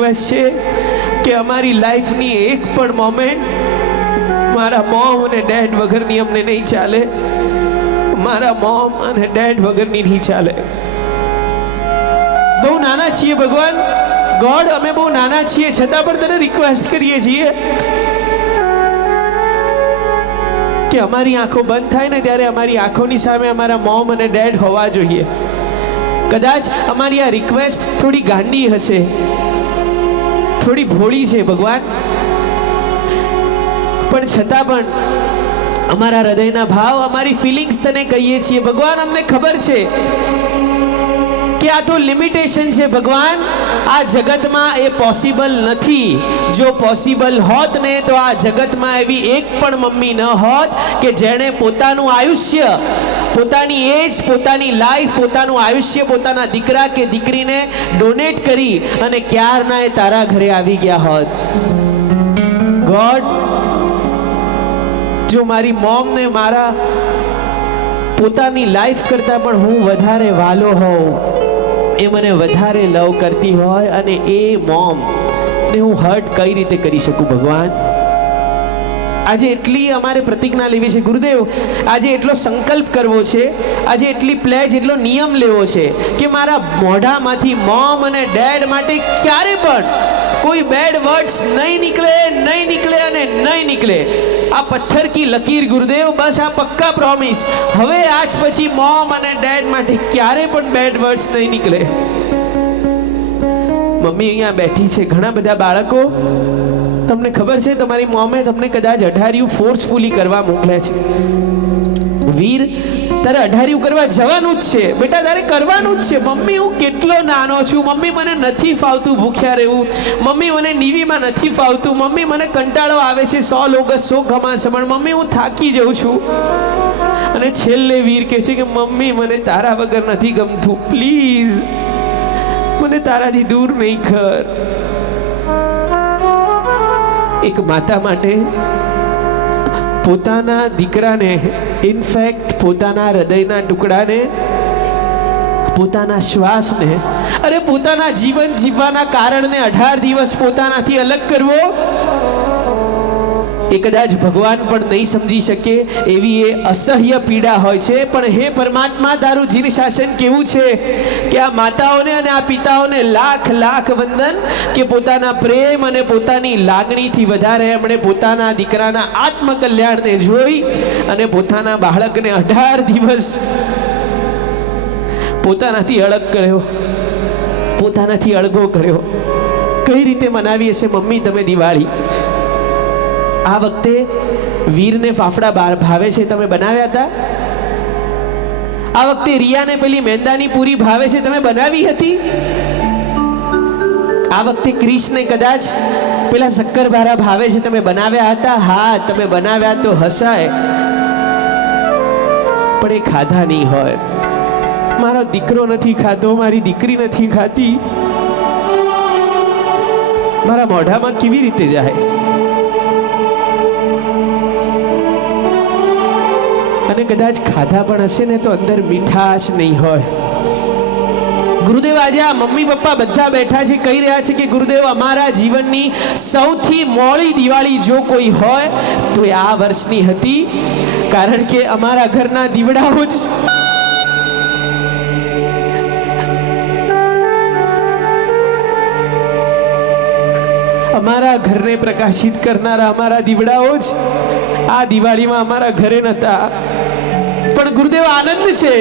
Request છે કે અમારી લાઈફની એક પણ મોમેન્ટ મારા મોમ અને ડેડ વગરની અમને નહીં ચાલે, મારા મોમ અને ડેડ વગરની નહીં ચાલે. બહુ નાના છીએ ભગવાન, ગોડ અમે બહુ નાના છીએ છતાં પણ તને રિક્વેસ્ટ કરીએ છીએ કે અમારી આંખો બંધ થાય ને ત્યારે અમારી આંખોની સામે અમારા મોમ અને ડેડ હોવા જોઈએ. કદાચ અમારી આ રિક્વેસ્ટ થોડી ગાંડી હશે, થોડી ભોળી છે ભગવાન, પણ છતાં પણ અમારા હૃદયના ભાવ, અમારી ફિલિંગ્સ તને કહીએ છીએ ભગવાન. અમને ખબર છે કે આ તો લિમિટેશન છે ભગવાન, આ જગતમાં એ પોસિબલ નથી. જો પોસિબલ હોત ને તો આ જગતમાં એવી એક પણ મમ્મી ન હોત કે જેણે પોતાનું આયુષ્ય, પોતાની એજ, પોતાની લાઈફ, પોતાનું આયુષ્ય પોતાના દીકરા કે દીકરીને ડોનેટ કરી અને ક્યારના એ તારા ઘરે આવી ગયા હોત. ગોડ, જો મારી મોમને મારા પોતાની લાઈફ કરતાં પણ હું વધારે વાલો હોઉં, એ મને વધારે લવ કરતી હોય અને એ મોમ ને હું હર્ટ કઈ રીતે કરી શકું ભગવાન? આજે એટલી અમારે પ્રતિજ્ઞા લેવી છે ગુરુદેવ, આજે એટલો સંકલ્પ કરવો છે, આજે એટલી પ્લેજ, એટલો નિયમ લેવો છે કે મારા મોઢામાંથી મોમ અને ડેડ માટે ક્યારે પણ કોઈ બેડ વર્ડ્સ નહીં નીકળે, નહીં નીકળે અને નહીં નીકળે. આ પથ્થર કી લકીર ગુરુદેવ, બસ આ પક્કા પ્રોમિસ. હવે આજ પછી મોમ અને ડેડ માટે ક્યારે પણ બેડ વર્ડ્સ નહીં નીકળે. મમ્મી અહીંયા બેઠી છે, ઘણા બધા બાળકો, તમને ખબર છે તમારી મોમે તમને કદાચ અઢારિયું ફોર્સફુલી કરવા મોકલ્યા છે. વીર, તારે અઢારિયું કરવા જવાનું જ છે બેટા, તારે કરવાનું જ છે. મમ્મી હું કેટલો નાનો છું, મમ્મી મને નથી ફાવતું ભૂખ્યા રહેવું, મમ્મી મને નીવીમાં નથી ફાવતું, મમ્મી મને કંટાળો આવે છે 100 લોકો 100 ઘમાસમણ, મમ્મી હું થાકી જાઉં છું. અને છેલ્લે વીર કહે છે કે મમ્મી મને તારા વગર નથી ગમતું, પ્લીઝ મને તારાથી દૂર નહીં કર. એક માતા માટે પોતાના દીકરાને, ઇનફેક્ટ પોતાના હૃદયના ટુકડાને, પોતાના શ્વાસને, અરે પોતાના જીવન જીવવાના કારણને 18 દિવસ પોતાનાથી અલગ કરવો, એ કદાચ ભગવાન પણ નહીં સમજી શકે એવી એ અસહ્ય પીડા હોય છે. પણ હે પરમાત્મા, તારું જીન શાસન કેવું છે કે આ માતાઓને અને આ પિતાઓને લાખ લાખ વંદન કે પોતાના પ્રેમ અને પોતાની લાગણીથી વધારે એમણે પોતાના દીકરાના આત્મકલ્યાણને જોઈ અને પોતાના બાળકને 18 દિવસ પોતાનાથી અલગ કર્યો, પોતાનાથી અળગો કર્યો. કઈ રીતે મનાવી હશે મમ્મી તમે દિવાળી? આ વખતે વીરને ફાફડા ભાવે છે, તમે બનાવ્યા હતા? આ વખતે રિયાને પેલી મેંદાની પૂરી ભાવે છે, તમે બનાવી હતી? આ વખતે ક્રિશને કદાચ પેલા શક્કરભારા ભાવે છે, તમે બનાવ્યા હતા? હા, તમે બનાવ્યા તો હસાય, પણ એ ખાધા નહીં હોય. મારો દીકરો નથી ખાતો, મારી દીકરી નથી ખાતી, મારા મોઢામાં કેવી રીતે જાય? અને કદાચ ખાધા પણ હશે ને તો અંદર મીઠાશ નહીં હોય. ગુરુદેવ, આજે આ મમ્મી પપ્પા બધા બેઠા છે, કહી રહ્યા છે કે ગુરુદેવ, અમારા જીવનની સૌથી મોડી દિવાળી જો કોઈ હોય તો એ આ વર્ષની હતી, કારણ કે અમારા ઘરના દીવડાઓ જ અમારા ઘરને પ્રકાશિત કરનારા અમારા દીવડાઓ જ આ દિવાળીમાં અમારા ઘરે નહોતા. પણ ગુરુદેવ, આનંદ છે,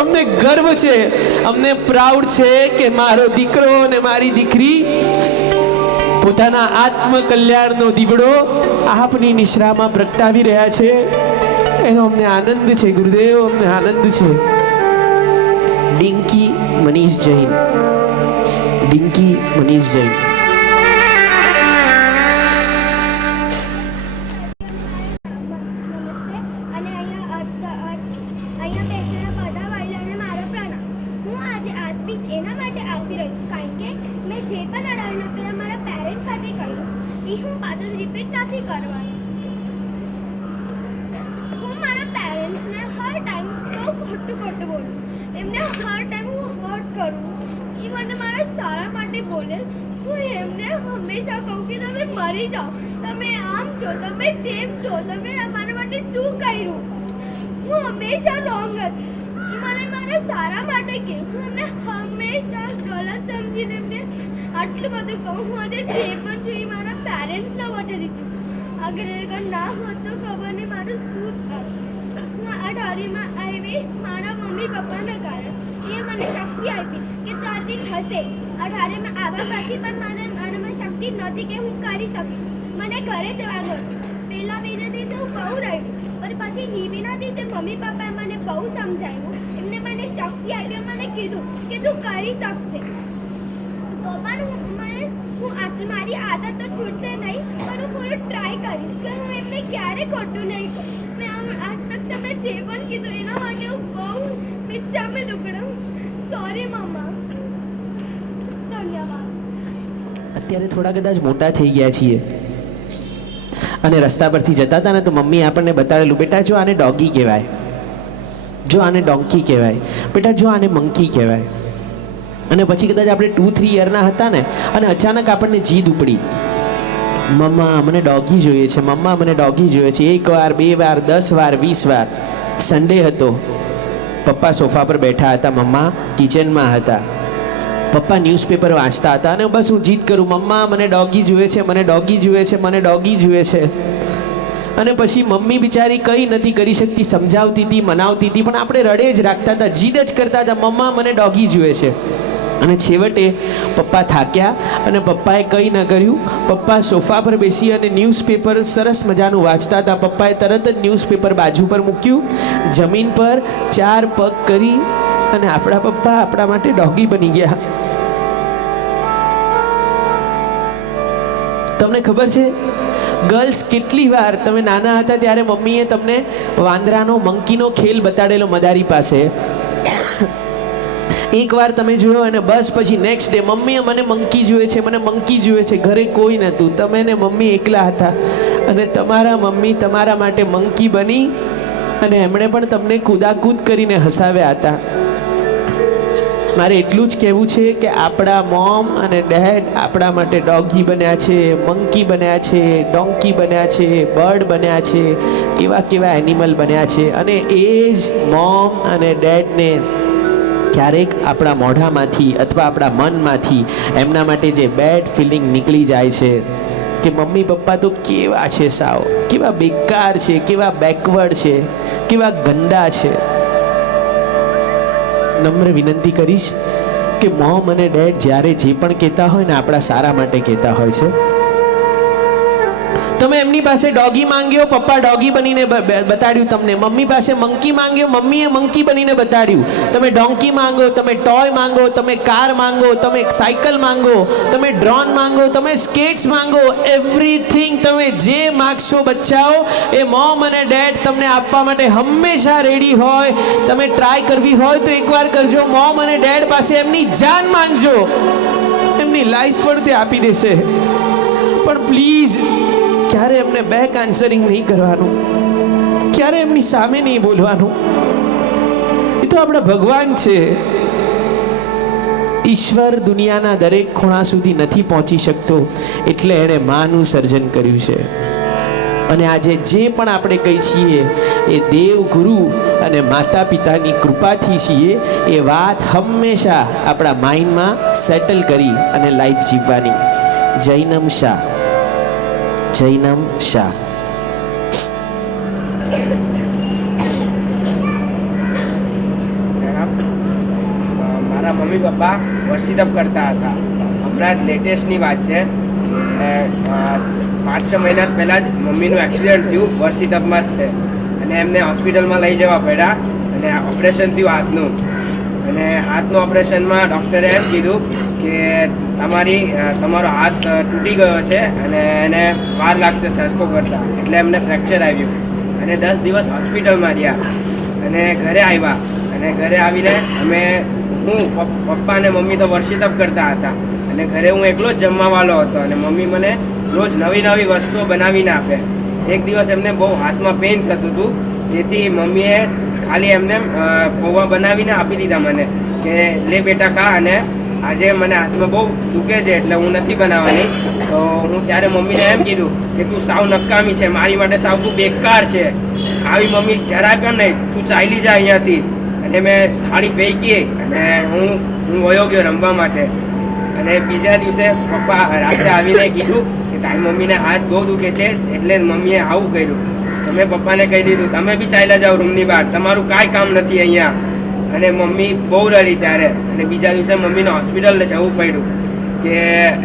અમને ગર્વ છે, અમને પ્રાઉડ છે કે મારો દીકરો અને મારી દીકરી પોતાના આત્મકલ્યાણનો દીવડો આપની નિશ્રામાં પ્રગટાવી રહ્યા છે. એનો અમને આનંદ છે ગુરુદેવ, અમને આનંદ છે. ડિંકી મનીષ જૈન, ડિંકી મનીષ જૈન. એમને હર ટાઈમ હું હર્ટ કરું, એ મને મારા સારા માટે બોલે, હું હંમેશા કહું કે તમે મરી જાઓ, તમે આમ છો, તમે તેમ છો, તમે મારા માટે શું કર્યું. હું હંમેશા રોંગ હતી. મને મારા સારા માટે કે હું એમને હંમેશા ગલત સમજીને એમને આટલું બધું કહું. હું આજે જે પણ છું એ મારા પેરેન્ટ્સના વચ્ચેથી છું. અગર એ ના હોત તો ખબર નહીં મારું શું થાત. હું આ ઢારીમાં આવી મારા મમ્મી પપ્પાના કારણે. એ મને શક્તિ આપી કે તારથી થશે. આ ઢારીમાં આવ્યા પછી પણ મારામાં શક્તિ નહોતી કે હું કરી શકીશ. મને ઘરે જવાનું હતું. પહેલા બીજા દિવસે હું બહુ રડી, પણ પછી નીવીના દિવસે મમ્મી પપ્પાએ મને બહુ સમજાવ્યું. એમને મને શક્તિ આપી, મને કીધું કે તું કરી શકશે. તો પણ મારી આદત તો છૂટશે નહીં, પણ હું પૂરું ટ્રાય કરીશ કે હું એમને ક્યારે ખોટું નહીં કહું. મેં આજ તક તમે જે પણ કીધું એના માટે હું બહુ મીઠા મેં દુકડું. સોરી મમ્મા. ધન્યવાદ. અત્યારે થોડા કદાચ મોટા થઈ ગયા છીએ અને રસ્તા પરથી જતા હતા ને તો મમ્મી આપણને બતાડેલું, બેટા જો આને ડોગી કહેવાય, જો આને ડોંકી કહેવાય, બેટા જો આને મંકી કહેવાય. અને પછી કદાચ આપણે 2-3 યરના હતા ને અને અચાનક આપણને જીદ ઉપડી, મમ્મા મને ડોગી જોઈએ છે, મમ્મા મને ડોગી જોઈએ છે. 1 વાર 2 વાર 10 વાર 20 વાર. સન્ડે હતો, પપ્પા સોફા પર બેઠા હતા, મમ્મા કિચનમાં હતા. પપ્પા ન્યૂઝપેપર વાંચતા હતા અને બસ હું જીદ કરું, મમ્મા મને ડોગી જોઈએ છે, મને ડોગી જોઈએ છે, મને ડોગી જોઈએ છે. અને પછી મમ્મી બિચારી કંઈ નથી કરી શકતી, સમજાવતી હતી, મનાવતી હતી, પણ આપણે રડે જ રાખતા હતા, જીદ જ કરતા હતા, મમ્મા મને ડોગી જોઈએ છે. અને છેવટે પપ્પા થાક્યા અને પપ્પાએ કંઈ ન કર્યું. પપ્પા સોફા પર બેસી અને ન્યૂઝપેપર સરસ મજાનું વાંચતા હતા. પપ્પાએ તરત જ ન્યૂઝપેપર બાજુ પર મૂક્યું, જમીન પર 4 પગ કરી અને આપણા પપ્પા આપણા માટે ડોગી બની ગયા. તમને ખબર છે ગર્લ્સ, કેટલી વાર તમે નાના હતા ત્યારે મમ્મીએ તમને વાંદરાનો મંકીનો ખેલ બતાડેલો મદારી પાસે. એકવાર તમે જોયો અને બસ પછી નેક્સ્ટ ડે મમ્મી મને મંકી જોઈએ છે, મને મંકી જોઈએ છે. ઘરે કોઈ નહોતું, તમે ને મમ્મી એકલા હતા અને તમારા મમ્મી તમારા માટે મંકી બની અને એમણે પણ તમને કૂદાકૂદ કરીને હસાવ્યા હતા. મારે એટલું જ કહેવું છે કે આપણા મોમ અને ડેડ આપણા માટે ડોગી બન્યા છે, મંકી બન્યા છે, ડોંકી બન્યા છે, બર્ડ બન્યા છે, કેવા કેવા એનિમલ બન્યા છે. અને એ જ મોમ અને ડેડને ક્યારેક આપણા મોઢામાંથી અથવા આપણા મનમાંથી એમના માટે જે બેડ ફિલિંગ નીકળી જાય છે કે મમ્મી પપ્પા તો કેવા છે, સાવ કેવા બેકાર છે, કેવા બેકવર્ડ છે, કેવા ગંદા છે. નમ્ર વિનંતી કરીશ કે મોમ અને ડેડ જ્યારે જે પણ કહેતા હોય ને આપણા સારા માટે કહેતા હોય છે. તમે એમની પાસે ડોગી માંગ્યો, પપ્પા ડોગી બનીને બતાડ્યું તમને. મમ્મી પાસે મંકી માંગ્યો, મમ્મીએ મંકી બનીને બતાડ્યું. તમે ડોંકી માંગો, તમે ટોય માંગો, તમે કાર માંગો, તમે સાયકલ માંગો, તમે ડ્રોન માંગો, તમે સ્કેટ્સ માંગો, એવરીથિંગ તમે જે માગશો બચ્ચાઓ એ મોમ અને ડેડ તમને આપવા માટે હંમેશા રેડી હોય. તમે ટ્રાય કરવી હોય તો એકવાર કરજો. મોમ અને ડેડ પાસે એમની જાન માંગજો, એમની લાઈફ પણ તે આપી દેશે. પણ પ્લીઝ ક્યારે એમને બેક આન્સરિંગ નહીં કરવાનું, ક્યારે એમની સામે નહીં બોલવાનું. એ તો આપણા ભગવાન છે. ઈશ્વર દુનિયાના દરેક ખૂણા સુધી નથી પહોંચી શકતો, એટલે એણે માનું સર્જન કર્યું છે. અને આજે જે પણ આપણે કહી છીએ એ દેવ, ગુરુ અને માતા પિતાની કૃપાથી છીએ. એ વાત હંમેશા આપણા માઇન્ડમાં સેટલ કરી અને લાઈફ જીવવાની. જૈનમ શાહ. જૈનમ શાહ. મારા મમ્મી પપ્પા વર્ષિતપ કરતા હતા. હમણાં જ લેટેસ્ટની વાત છે. 5-6 મહિના પહેલાં જ મમ્મીનું એક્સિડન્ટ થયું વર્ષિતપમાં જ છે અને એમને હોસ્પિટલમાં લઈ જવા પડ્યા અને ઓપરેશન થયું હાથનું. અને હાથનું ઓપરેશનમાં ડૉક્ટરે એમ કીધું કે તમારો હાથ તૂટી ગયો છે અને એને વાર લાગશે થ્રેસ્કો કરતા. એટલે એમને ફ્રેક્ચર આવ્યું અને 10 દિવસ હોસ્પિટલમાં રહ્યા અને ઘરે આવ્યા. અને ઘરે આવીને હું પપ્પા અને મમ્મી તો વર્ષિતપ કરતા હતા અને ઘરે હું એકલો જ જમવાવાળો હતો અને મમ્મી મને રોજ નવી નવી વસ્તુઓ બનાવીને આપે. એક દિવસ એમને બહુ હાથમાં પેઇન થતું હતું, જેથી મમ્મીએ ખાલી એમને પૌવા બનાવીને આપી દીધા મને કે લે બેટા ખા અને આજે મને હાથમાં બહુ દુખે છે એટલે હું નથી બનાવવાની. તો હું ત્યારે મમ્મીને એમ કીધું કે તું સાવ નકામી છે, મારી માટે સાવ તું બેકાર છે, આવી મમ્મી જરા પણ નહીં, તું ચાલી જા અહીંયાથી. અને મેં થાળી ફેંકી અને હું વયો ગયો રમવા માટે. અને બીજા દિવસે પપ્પા રાત્રે આવીને કીધું કે તારી મમ્મીને હાથ બહુ દુખે છે, એટલે મમ્મીએ આવું કર્યું. તો મેં પપ્પાને કહી દીધું તમે બી ચાલ્યા જાઓ રૂમની બહાર, તમારું કાંઈ કામ નથી અહીંયા. અને મમ્મી બહુ રડી ત્યારે. અને બીજા દિવસે મમ્મીને હોસ્પિટલ જવું પડ્યું કે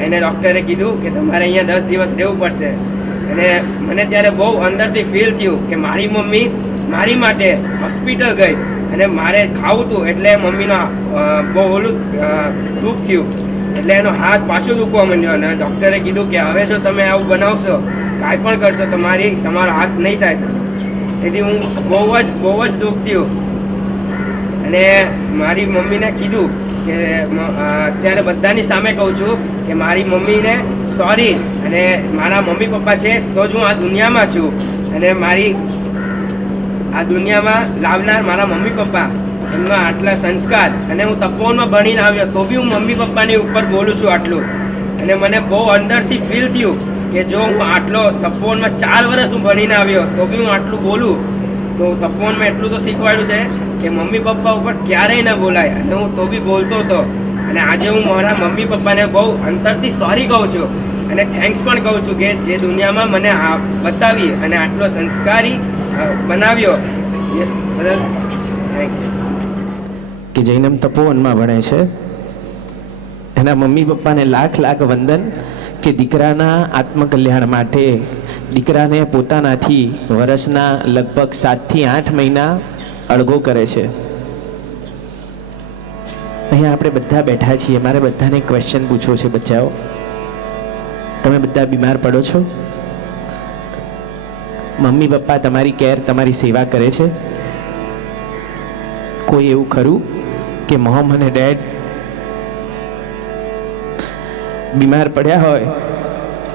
એને ડૉક્ટરે કીધું કે તમારે અહીંયા 10 દિવસ રહેવું પડશે. અને મને ત્યારે બહુ અંદરથી ફીલ થયું કે મારી મમ્મી મારી માટે હોસ્પિટલ ગઈ અને મારે ખાવું હતું એટલે મમ્મીનો બહુ ઓલું દુઃખ થયું, એટલે એનો હાથ પાછો દુખવા માંડ્યો. અને ડૉક્ટરે કીધું કે હવે જો તમે આવું બનાવશો, કાંઈ પણ કરશો, તમારો હાથ નહીં થાય છે. તેથી હું બહુ જ દુઃખ થયું. અને મારી મમ્મીને કીધું કે અત્યારે બધાની સામે કહું છું કે મારી મમ્મીને સોરી, અને મારા મમ્મી પપ્પા છે તો જ હું આ દુનિયામાં છું. અને મારી આ દુનિયામાં લાવનાર મારા મમ્મી પપ્પા, એમના આટલા સંસ્કાર, અને હું તપોવનમાં ભણીને આવ્યો તો બી હું મમ્મી પપ્પાની ઉપર બોલું છું આટલું. અને મને બહુ અંદરથી ફીલ થયું કે જો હું આટલો તપોવનમાં 4 વર્ષ હું ભણીને આવ્યો તો બી હું આટલું બોલું, તો તપોવનમાં એટલું તો શીખવાડ્યું છે કે મમ્મી પપ્પા ઉપર ક્યારેય ન બોલાય. અને હું તો બી બોલતો હતો. અને આજે હું મારા મમ્મી પપ્પાને બહુ અંતરથી સોરી કહું છું અને થેન્ક્સ પણ કહું છું કે જે દુનિયામાં મને આ બતાવી અને આટલો સંસ્કારી બનાવ્યો, એ બદલ થેન્ક્સ. કે જૈનમ તપોવનમાં ભણે છે, એના મમ્મી પપ્પાને લાખ લાખ વંદન કે દીકરાના આત્મકલ્યાણ માટે દીકરાને પોતાનાથી વર્ષના લગભગ 7 થી 8 મહિના અળગો કરે છે. અહીંયા આપણે બધા બેઠા છીએ, મારે બધાને ક્વેશ્ચન પૂછવો છે. બચ્ચાઓ, તમે બધા બીમાર પડો છો? મમ્મી પપ્પા તમારી કેર, તમારી સેવા કરે છે? કોઈ એવું ખરું કે મોમ અને ડેડ બીમાર પડ્યા હોય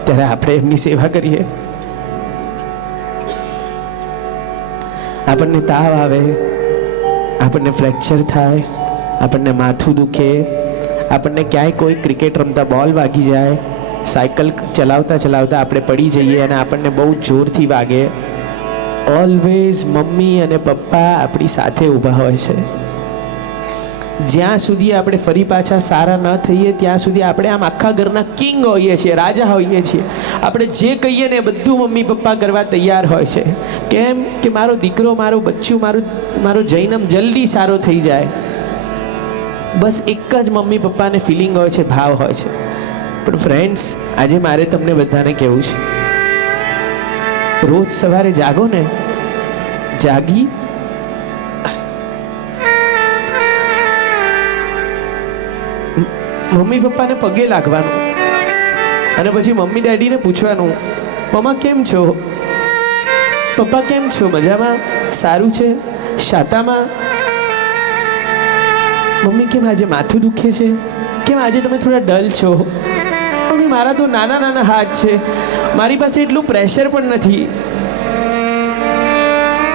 ત્યારે આપણે એમની સેવા કરીએ? આપણને તાવ આવે, આપણને ફ્રેક્ચર થાય, આપણને માથું દુખે, આપણને ક્યાંય કોઈ ક્રિકેટ રમતા બોલ વાગી જાય, સાયકલ ચલાવતા ચલાવતા આપણે પડી જઈએ અને આપણને બહુ જોરથી વાગે, ઓલવેઝ મમ્મી અને પપ્પા આપણી સાથે ઊભા હોય છે. જ્યાં સુધી આપણે ફરી પાછા સારા ન થઈએ ત્યાં સુધી આપણે આમ આખા ઘરના કિંગ હોઈએ છીએ, રાજા હોઈએ છીએ. આપણે જે કહીએ ને બધું મમ્મી પપ્પા કરવા તૈયાર હોય છે. કેમ કે મારો દીકરો, મારું બચ્ચું, મારો જૈનમ જલ્દી સારો થઈ જાય. બસ એક જ મમ્મી પપ્પાને ફિલિંગ હોય છે, ભાવ હોય છે. પણ ફ્રેન્ડ્સ, આજે મારે તમને બધાને કહેવું છે, રોજ સવારે જાગો ને, જાગી મમ્મી પપ્પાને પગે લાગવાનું અને પછી મમ્મી ડેડીને પૂછવાનું, મમ્મા કેમ છો? પપ્પા કેમ છો? મજામાં? સારું છે? શાતામાં? મમ્મી કેમ આજે માથું દુખે છે? કેમ આજે તમે થોડા ડલ છો? મમ્મી મારા તો નાના નાના હાથ છે, મારી પાસે એટલું પ્રેશર પણ નથી.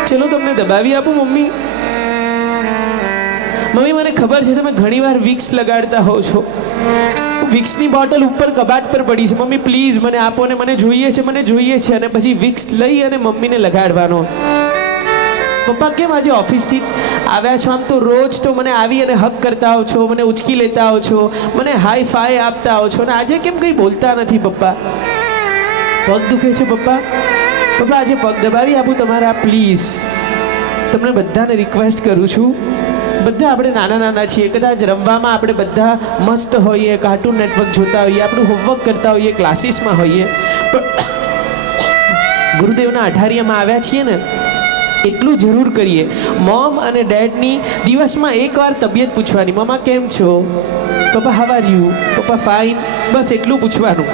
ચલો તમને દબાવી આપું મમ્મી. મમ્મી મને ખબર છે તમે ઘણીવાર વિક્સ લગાડતા હો છો, વિક્સની બોટલ ઉપર કબાટ પર પડી છે, મમ્મી પ્લીઝ મને આપો ને, મને જોઈએ છે, મને જોઈએ છે. અને પછી વિક્સ લઈ અને મમ્મીને લગાડવાનો. પપ્પા કેમ આજે ઓફિસથી આવ્યા છો? આમ તો રોજ તો મને આવી અને હક કરતા હો છો, મને ઉચકી લેતા હો છો, મને હાઈ ફાઈ આપતા હો છો, અને આજે કેમ કંઈ બોલતા નથી પપ્પા? પગ દુખે છે પપ્પા? પપ્પા આજે પગ દબાવી આપું તમારા પ્લીઝ? તમને બધાને રિક્વેસ્ટ કરું છું, બધા આપણે નાના નાના છીએ, કદાચ રમવામાં આપણે બધા મસ્ત હોઈએ, કાર્ટૂન નેટવર્ક જોતા હોઈએ, આપણું હોમવર્ક કરતા હોઈએ, ક્લાસીસમાં હોઈએ, પણ ગુરુદેવના અઢારિયામાં આવ્યા છીએ ને, એટલું જરૂર કરીએ. મોમ અને ડેડની દિવસમાં એકવાર તબિયત પૂછવાની, મમ્મા કેમ છો? પપ્પા હાવ આર યુ? પપ્પા ફાઇન? બસ એટલું પૂછવાનું.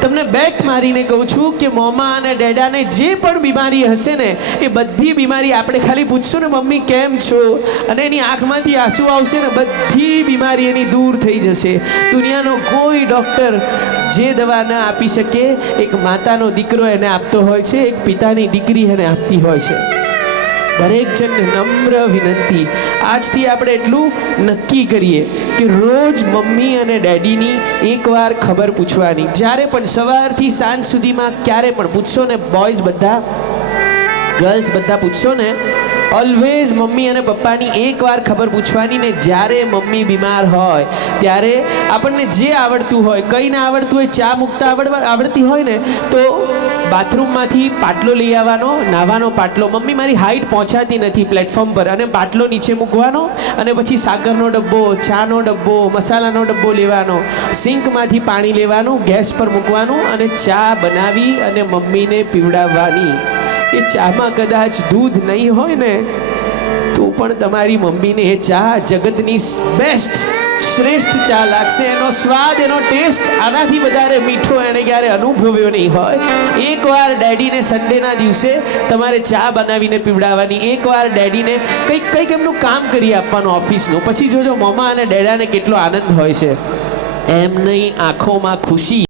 તમને બેટ મારીને કહું છું કે મોમા અને ડેડાને જે પણ બીમારી હશે ને, એ બધી બીમારી આપણે ખાલી પૂછશું ને મમ્મી કેમ છો, અને એની આંખમાંથી આંસુ આવશે ને, બધી બીમારી એની દૂર થઈ જશે. દુનિયાનો કોઈ ડૉક્ટર જે દવા ન આપી શકે, એક માતાનો દીકરો એને આપતો હોય છે, એક પિતાની દીકરી એને આપતી હોય છે. દરેક જણને નમ્ર વિનંતી, આજથી આપણે એટલું નક્કી કરીએ કે રોજ મમ્મી અને ડેડીની એકવાર ખબર પૂછવાની. જ્યારે પણ સવારથી સાંજ સુધીમાં ક્યારે પણ પૂછશો ને, બોયઝ બધા, ગર્લ્સ બધા પૂછશો ને, ઓલવેઝ મમ્મી અને પપ્પાની એકવાર ખબર પૂછવાની. ને જ્યારે મમ્મી બીમાર હોય ત્યારે આપણને જે આવડતું હોય, કંઈ ના આવડતું હોય, ચા મૂકતા આવડતી હોય ને, તો બાથરૂમમાંથી પાટલો લઈ આવવાનો, નાવાનો પાટલો. મમ્મી મારી હાઈટ પહોંચાતી નથી પ્લેટફોર્મ પર, અને પાટલો નીચે મૂકવાનો, અને પછી સાકરનો ડબ્બો, ચાનો ડબ્બો, મસાલાનો ડબ્બો લેવાનો, સિંકમાંથી પાણી લેવાનું, ગેસ પર મૂકવાનું, અને ચા બનાવી અને મમ્મીને પીવડાવવાની. એ ચામાં કદાચ દૂધ નહીં હોય ને તો પણ તમારી મમ્મીને એ ચા જગતની બેસ્ટ, શ્રેષ્ઠ ચા લાગશે. એનો સ્વાદ, એનો ટેસ્ટ આનાથી વધારે મીઠો એણે ક્યારે અનુભવ્યો નહીં હોય. એકવાર ડેડીને સન્ડેના દિવસે તમારે ચા બનાવીને પીવડાવવાની, એકવાર ડેડીને કંઈક એમનું કામ કરી આપવાનું ઓફિસનું. પછી જોજો મમ્મા અને ડેડાને કેટલો આનંદ હોય છે. એમ નહીં, આંખોમાં ખુશી.